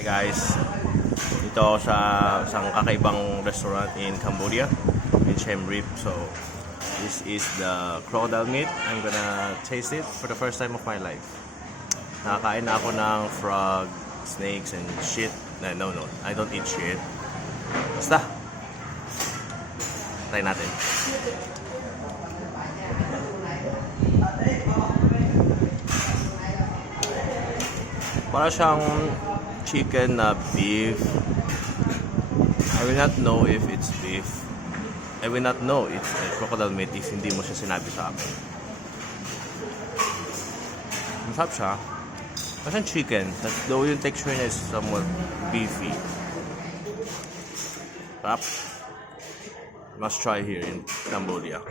Hi guys, dito ako sa isang kakaibang restaurant in Cambodia, in Siem Reap. So, this is the Crocodile Meat. I'm gonna taste it for the first time of my life. Nakakain na ako ng frog, snakes, and shit. No, I don't eat shit. Basta, try natin. Para siyang chicken na beef. I will not know if it's beef. I will not know it's crocodile meat if hindi mo siya sinabi sa akin. Masarap siya. Masarap chicken. Though yung texture niya is somewhat beefy. Sarap. Must try here in Cambodia.